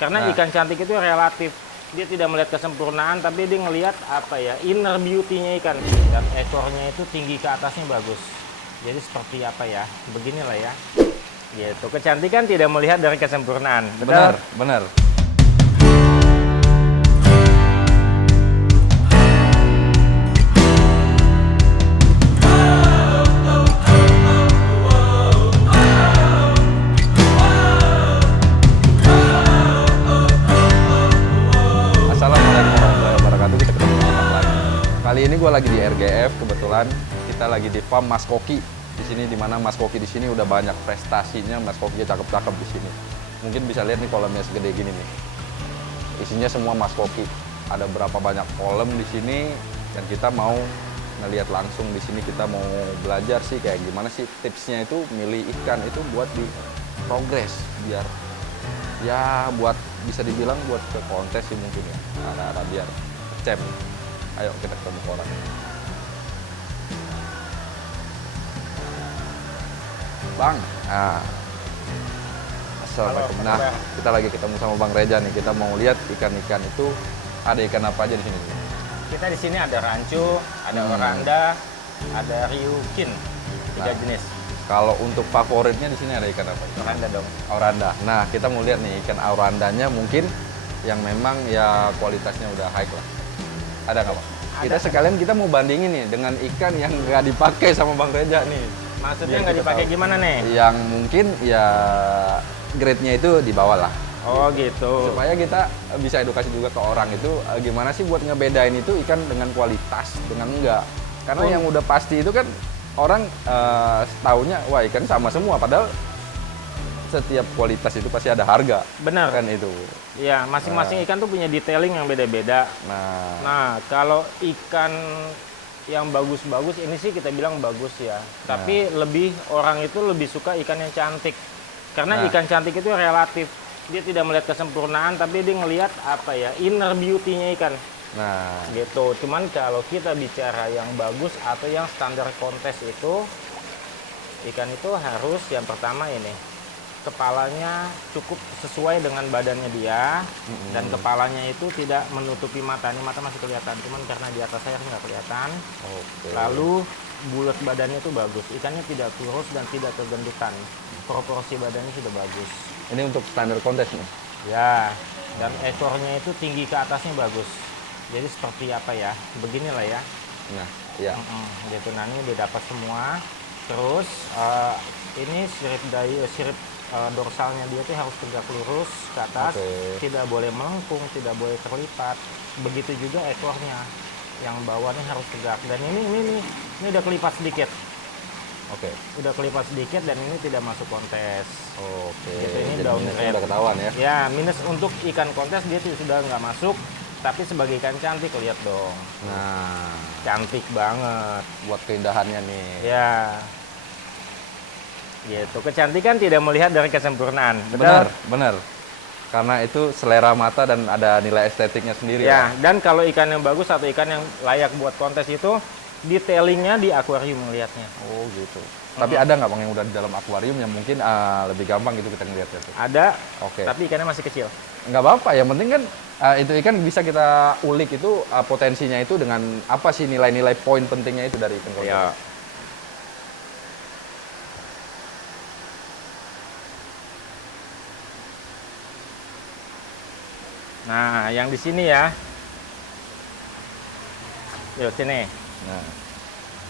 Karena ikan cantik itu relatif. Dia tidak melihat kesempurnaan, tapi dia ngelihat apa ya, inner beauty-nya ikan. Dan ekornya itu tinggi ke atasnya bagus. Jadi seperti apa ya, beginilah ya. Gitu. Kecantikan tidak melihat dari kesempurnaan. Benar, benar. Kali ini gue lagi di RGF, kebetulan kita lagi di farm Mas Koki di sini, dimana Mas Koki di sini udah banyak prestasinya. Mas Koki cakep-cakep di sini. Mungkin bisa lihat nih kolamnya segede gini nih. Isinya semua Mas Koki. Ada berapa banyak kolam di sini dan kita mau ngelihat langsung di sini. Kita mau belajar sih kayak gimana sih tipsnya itu milih ikan itu buat di progres biar ya buat bisa dibilang buat ke kontes sih mungkin ya. Ada biar cem. Ayo kita ketemu orang. Bang, nah. Assalamualaikum. Nah, kita lagi ketemu sama Bang Reja nih. Kita mau lihat ikan-ikan itu ada ikan apa aja di sini. Kita di sini ada rancu, ada oranda, ada ryukin, tiga jenis. Kalau untuk favoritnya di sini ada ikan apa? Oranda dong. Oranda. Nah, kita mau lihat nih ikan orandanya mungkin yang memang ya kualitasnya udah high lah. Ada nggak, Bang? Kita sekalian kita mau bandingin nih dengan ikan yang nggak dipakai sama Bang Reja nih. Maksudnya nggak dipakai gimana nih? Yang mungkin ya grade-nya itu di bawah lah. Oh gitu. Supaya kita bisa edukasi juga ke orang itu gimana sih buat ngebedain itu ikan dengan kualitas dengan enggak. Karena yang udah pasti itu kan orang taunya wah ikan sama semua, padahal setiap kualitas itu pasti ada harga. Benar. Kan itu. Iya, masing-masing ikan tuh punya detailing yang beda-beda. Nah, kalau ikan yang bagus-bagus ini sih kita bilang bagus ya. Tapi lebih orang itu lebih suka ikan yang cantik. Karena ikan cantik itu relatif. Dia tidak melihat kesempurnaan, tapi dia ngelihat apa ya, inner beauty-nya ikan. Nah, gitu. Cuman kalau kita bicara yang bagus atau yang standar kontes itu, ikan itu harus yang pertama ini, kepalanya cukup sesuai dengan badannya dia, dan kepalanya itu tidak menutupi mata. Ini mata masih kelihatan, cuman karena di atas saya nggak kelihatan. Lalu bulat badannya itu bagus, ikannya tidak kurus dan tidak kegendutan, proporsi badannya sudah bagus. ini untuk standar kontes nih. Ya, dan ekornya itu tinggi ke atasnya bagus. Jadi seperti apa ya, beginilah ya. Nah, iya. Gitu, nah ini udah dapat semua. Terus ini sirip dorsalnya dia tuh harus tegak lurus ke atas, tidak boleh melengkung, tidak boleh terlipat. Begitu juga ekornya, yang bawahnya harus tegak. Dan ini udah kelipat sedikit. Udah kelipat sedikit dan ini tidak masuk kontes. Gitu, ini jadi daun red. udah ketahuan ya. Ya, minus untuk ikan kontes dia sudah nggak masuk. Tapi sebagai ikan cantik lihat dong. Nah, Cantik banget. buat keindahannya nih. Ya. Gitu. Kecantikan tidak melihat dari kesempurnaan. Benar, benar. Karena itu selera mata dan ada nilai estetiknya sendiri. Ya, dan kalau ikan yang bagus atau ikan yang layak buat kontes itu detailingnya di akuarium melihatnya. Oh gitu. Tapi ada nggak Bang yang udah di dalam akuarium yang mungkin lebih gampang gitu kita ngeliatnya tuh? Ada. Oke. Tapi ikannya masih kecil. Nggak apa-apa, yang penting kan itu ikan bisa kita ulik itu potensinya itu dengan apa sih nilai-nilai poin pentingnya itu dari ikan kontes. Ya. Nah, yang di sini ya. Yuk sini.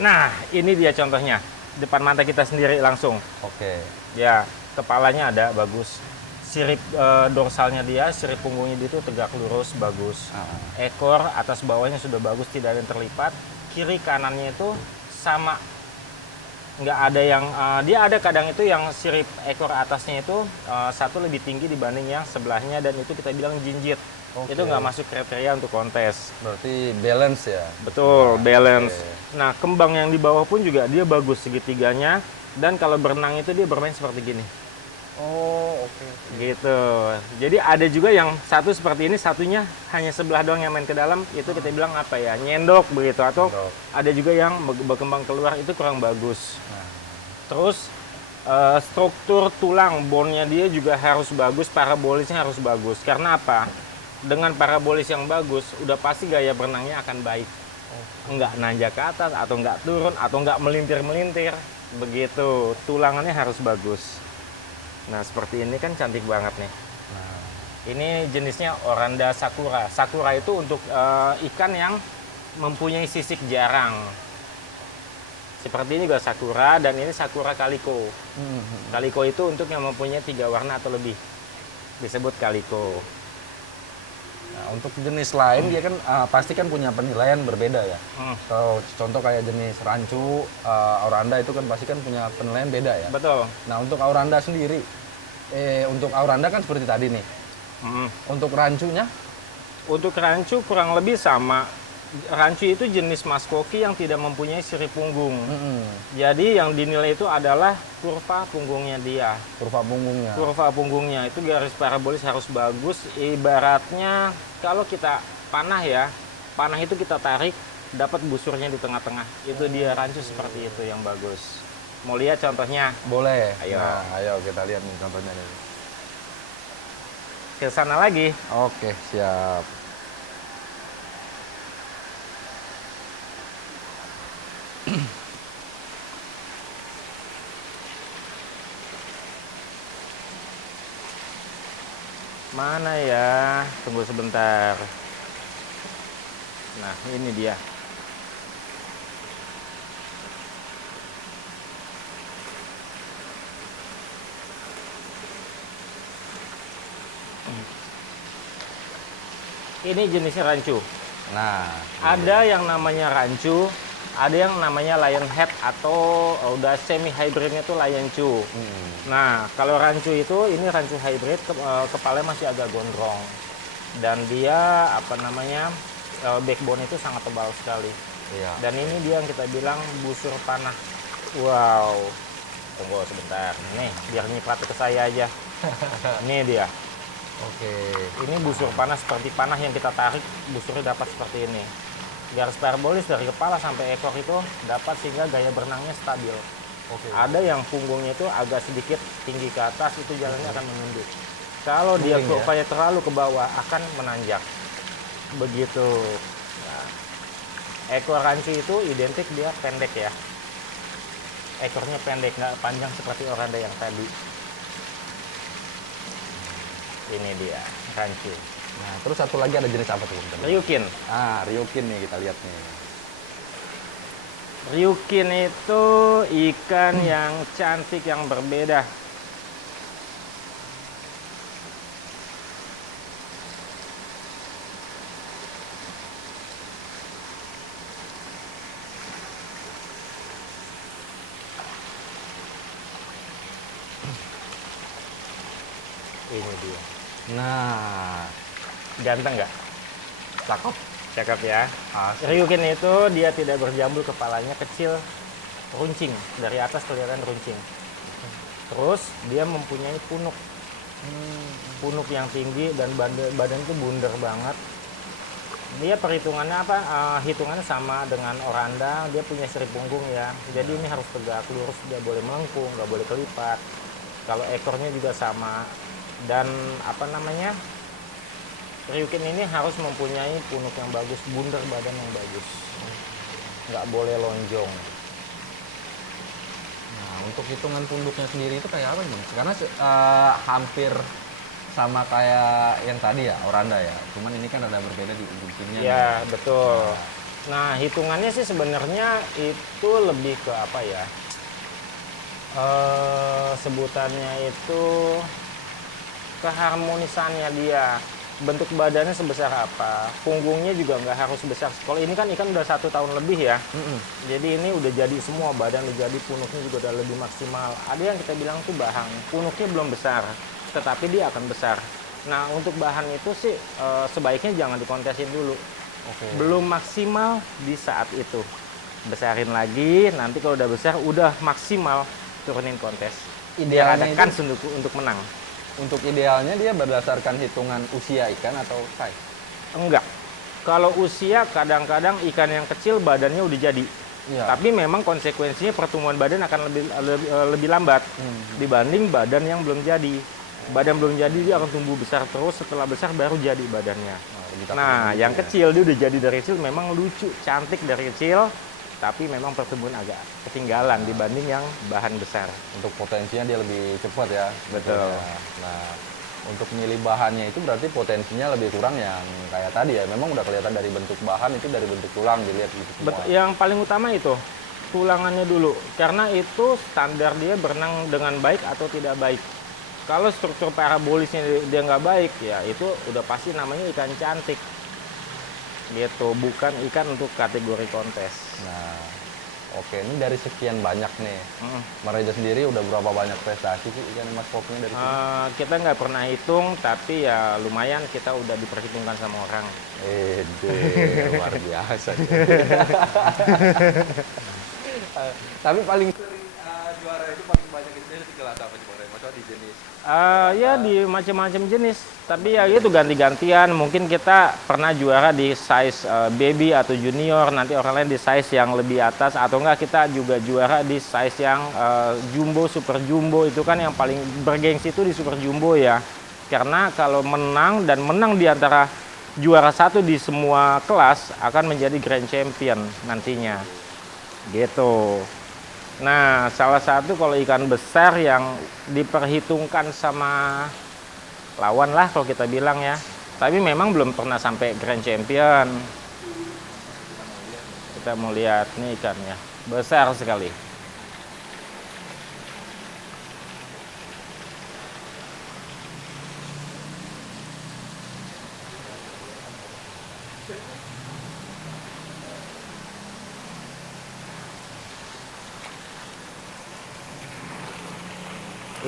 Nah, ini dia contohnya. Depan mata kita sendiri langsung. Ya, kepalanya ada bagus. Sirip dorsalnya dia, sirip punggungnya dia itu tegak lurus, bagus. Ekor atas bawahnya sudah bagus, tidak ada yang terlipat. Kiri kanannya itu sama. Nggak ada yang, dia ada kadang itu yang sirip ekor atasnya itu satu lebih tinggi dibanding yang sebelahnya, dan itu kita bilang jinjit. Itu nggak masuk kriteria untuk kontes. Berarti balance ya? Betul, balance. Nah, kembang yang di bawah pun juga dia bagus segitiganya, dan kalau berenang itu dia bermain seperti gini. Gitu. Jadi ada juga yang satu seperti ini, satunya hanya sebelah doang yang main ke dalam, itu kita bilang apa ya, nyendok begitu. Atau ada juga yang berkembang keluar, itu kurang bagus. Terus struktur tulang bone-nya dia juga harus bagus, parabolisnya harus bagus. Karena apa? Dengan parabolis yang bagus, udah pasti gaya berenangnya akan baik. Nggak nanjak ke atas, atau nggak turun, atau nggak melintir-melintir. Begitu, tulangannya harus bagus. Nah, seperti ini kan cantik banget nih. Ini jenisnya Oranda Sakura. Sakura itu untuk ikan yang mempunyai sisik jarang. Seperti ini juga Sakura, dan ini Sakura Calico. Calico itu untuk yang mempunyai 3 warna atau lebih. Disebut Calico. Nah, untuk jenis lain dia kan pasti kan punya penilaian berbeda ya. Kalau contoh kayak jenis rancu, Oranda itu kan pasti kan punya penilaian beda ya. Betul. Nah, untuk Oranda sendiri, untuk Oranda kan seperti tadi nih. Untuk rancunya? Untuk rancu kurang lebih sama. Rancu itu jenis maskoki yang tidak mempunyai sirip punggung. Jadi yang dinilai itu adalah kurva punggungnya dia. Kurva punggungnya. Kurva punggungnya itu garis parabolis harus bagus. Ibaratnya kalau kita panah ya, panah itu kita tarik, dapat busurnya di tengah-tengah. Itu dia rancu seperti itu yang bagus. Mau lihat contohnya? Boleh. Ayo. Nah, ayo kita lihat nih contohnya nih. Ke sana lagi. Oke, siap. Mana ya? Tunggu sebentar. Nah, ini dia. Ini jenisnya rancu. Nah, Ada yang namanya rancu, ada yang namanya lion head, atau udah semi hybridnya itu lion chu. Nah, kalau rancu itu, ini rancu hybrid, kepalanya masih agak gondrong. Dan dia, apa namanya, backbone itu sangat tebal sekali. iya. Dan ini dia yang kita bilang busur panah. Wow. Tunggu sebentar. Nih, biar nyiprat ke saya aja. Ini dia. Oke. Ini busur panah seperti panah yang kita tarik, busurnya dapat seperti ini. Garis parabolis dari kepala sampai ekor itu dapat sehingga gaya berenangnya stabil. Ada yang punggungnya itu agak sedikit tinggi ke atas, itu jalannya akan menunduk. Kalau dia kurvanya terlalu ke bawah akan menanjak. Begitu. Nah, ekor rancu itu identik dia pendek ya. Ekornya pendek, nggak panjang seperti Oranda yang tadi. Ini dia rancu. Nah, terus satu lagi ada jenis apa tuh? Ryukin. Ah, Ryukin nih kita lihat nih. Ryukin itu ikan yang cantik, yang berbeda. Ini dia. Nah, Ganteng nggak? cakep. Cakep ya. Asli. Ryukin itu dia tidak berjambul, kepalanya kecil, runcing. Dari atas kelihatan runcing. Terus dia mempunyai punuk. Punuk yang tinggi dan badan itu bundar banget. Dia perhitungannya apa? Hitungannya sama dengan Oranda, dia punya sirip punggung ya. Jadi ini harus tegak lurus, dia boleh melengkung, nggak boleh kelipat. Kalau ekornya juga sama. Dan apa namanya? Ryukin ini harus mempunyai punuk yang bagus, bundar badan yang bagus. Nggak boleh lonjong. Nah, untuk hitungan punduknya sendiri itu kayak apa nih? Karena hampir sama kayak yang tadi ya, Oranda ya. Cuman ini kan ada berbeda di ujungnya. Ya, betul. Nah, hitungannya sih sebenarnya itu lebih ke apa ya? Sebutannya itu keharmonisannya dia. Bentuk badannya sebesar apa, punggungnya juga nggak harus besar. Kalau ini kan ikan udah 1 tahun lebih ya, jadi ini udah jadi semua, badan udah jadi, punuknya juga udah lebih maksimal. Ada yang kita bilang tuh bahang, punuknya belum besar, tetapi dia akan besar. Nah, untuk bahan itu sih sebaiknya jangan dikontesin dulu. Belum maksimal di saat itu, besarin lagi. Nanti kalau udah besar, udah maksimal, turunin kontes. Biar ada kans untuk menang. Untuk idealnya dia berdasarkan hitungan usia ikan atau size? Enggak. Kalau usia kadang-kadang ikan yang kecil badannya udah jadi. Iya. Tapi memang konsekuensinya pertumbuhan badan akan lebih lambat dibanding badan yang belum jadi. Badan belum jadi dia akan tumbuh besar terus, setelah besar baru jadi badannya. Nah, yang kecil dia udah jadi dari kecil, memang lucu, cantik dari kecil, tapi memang pertumbuhan agak ketinggalan dibanding yang bahan besar. Untuk potensinya dia lebih cepat ya. Betul. Nah, untuk milih bahannya itu berarti potensinya lebih kurang yang kayak tadi ya. Memang udah kelihatan dari bentuk bahan itu, dari bentuk tulang dilihat gitu semua. Yang paling utama itu tulangannya dulu, karena itu standar dia berenang dengan baik atau tidak baik. Kalau struktur parabolisnya dia nggak baik, ya itu udah pasti namanya ikan cantik. Gitu, bukan ikan untuk kategori kontes. Nah, oke, ini dari sekian banyak nih. Mareja sendiri udah berapa banyak prestasi sih ikan Mas Kokinya dari sini? Kita nggak pernah hitung, tapi ya lumayan kita udah diperhitungkan sama orang. Luar biasa. Tapi paling sering juara itu paling banyak itu di kelas apa sih, maksudnya di jenis? Ya di macam-macam jenis, tapi ya itu ganti-gantian. Mungkin kita pernah juara di size baby atau junior, nanti orang lain di size yang lebih atas, atau enggak kita juga juara di size yang jumbo, super jumbo. Itu kan yang paling bergengsi itu di super jumbo ya, karena kalau menang dan menang di antara juara satu di semua kelas akan menjadi grand champion nantinya gitu. Nah, salah satu kalau ikan besar yang diperhitungkan sama lawan lah kalau kita bilang ya. Tapi memang belum pernah sampai grand champion. Kita mau lihat nih ikannya. Besar sekali.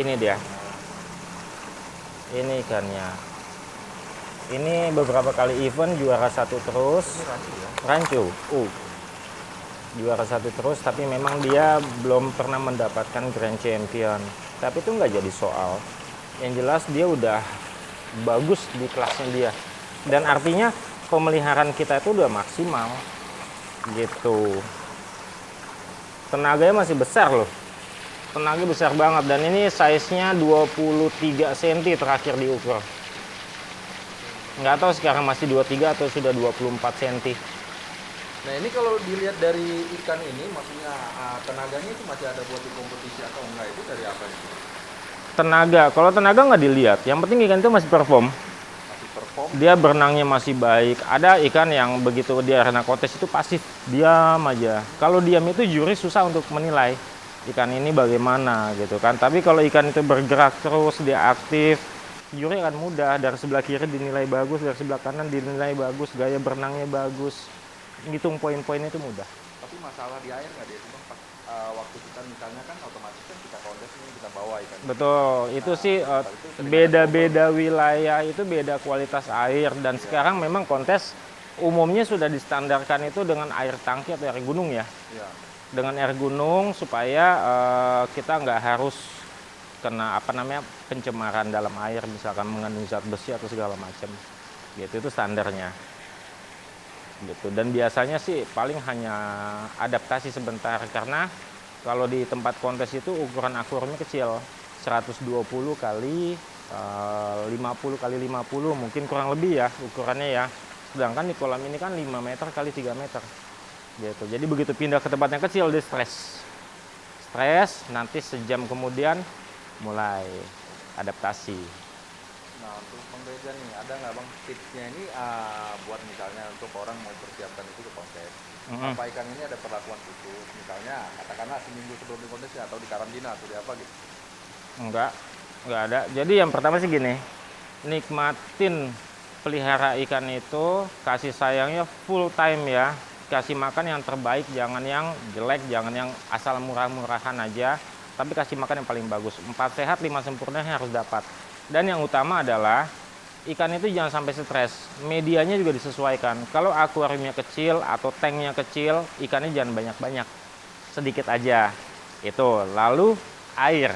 Ini dia. Ini ikannya. Ini beberapa kali event juara satu terus. Rancu. Juara satu terus, tapi memang dia belum pernah mendapatkan grand champion. Tapi itu nggak jadi soal. Yang jelas dia udah bagus di kelasnya dia. Dan artinya pemeliharaan kita itu udah maksimal. Gitu. Tenaganya masih besar loh. Tenaga besar banget, dan ini size-nya 23 cm terakhir diukur. Nggak tahu sekarang masih 23 atau sudah 24 cm. Nah, ini kalau dilihat dari ikan ini, maksudnya tenaganya itu masih ada buat di kompetisi atau enggak, itu dari apa ini? Tenaga, kalau tenaga nggak dilihat, yang penting ikan itu masih perform. Dia berenangnya masih baik. Ada ikan yang begitu dia arena kontes itu pasif, diam aja. Kalau diam itu juri susah untuk menilai ikan ini bagaimana gitu kan. Tapi kalau ikan itu bergerak terus, dia aktif, juri akan mudah. Dari sebelah kiri dinilai bagus, dari sebelah kanan dinilai bagus, gaya berenangnya bagus, ngitung poin-poinnya itu mudah. Tapi masalah di air nggak dia Bang? Pas waktu kita misalnya kan otomatis kan kita kontes ini kita bawa ikan. Betul, itu sih beda-beda wilayah itu beda kualitas air, dan sekarang memang kontes umumnya sudah distandarkan itu dengan air tangki atau air gunung ya. Dengan air gunung supaya kita nggak harus kena pencemaran dalam air, misalkan mengandung zat besi atau segala macam gitu. Itu standarnya gitu. Dan biasanya sih paling hanya adaptasi sebentar, karena kalau di tempat kontes itu ukuran akuariumnya kecil, 120 kali 50 kali 50 mungkin, kurang lebih ya ukurannya ya. Sedangkan di kolam ini kan 5 meter kali 3 meter gitu. Jadi begitu pindah ke tempat yang kecil dia stres, nanti sejam kemudian mulai adaptasi. Nah, untuk Bang Reza nih, ada nggak Bang tipsnya ini buat misalnya untuk orang mau persiapkan itu ke kontes? Apa ikan ini ada perlakuan khusus? Misalnya katakanlah seminggu sebelum di kontes ya, atau di karantina atau di apa gitu? Enggak ada. Jadi yang pertama sih gini, nikmatin pelihara ikan itu, kasih sayangnya full time ya. Kasih makan yang terbaik, jangan yang jelek, jangan yang asal murah-murahan aja, tapi kasih makan yang paling bagus. 4 sehat 5 sempurna harus dapat. Dan yang utama adalah ikan itu jangan sampai stres. Medianya juga disesuaikan. Kalau akuariumnya kecil atau tanknya kecil, ikannya jangan banyak-banyak, sedikit aja. Itu. Lalu air.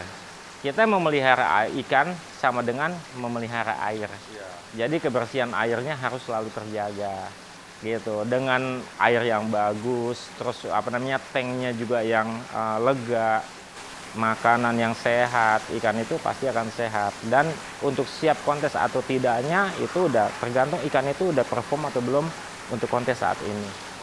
Kita memelihara ikan sama dengan memelihara air. Jadi kebersihan airnya harus selalu terjaga. gitu. Dengan air yang bagus, terus apa namanya tanknya juga yang lega, makanan yang sehat, ikan itu pasti akan sehat. Dan untuk siap kontes atau tidaknya itu udah tergantung ikan itu udah perform atau belum untuk kontes saat ini.